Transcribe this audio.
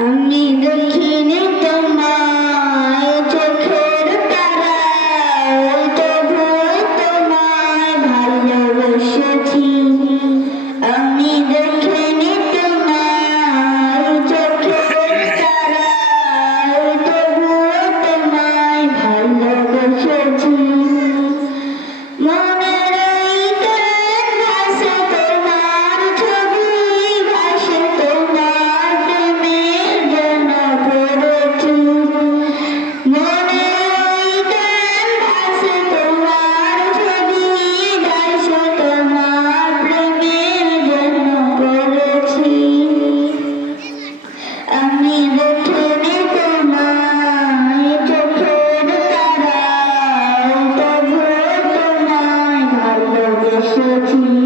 আমি দেখিনি আমি দেখিনি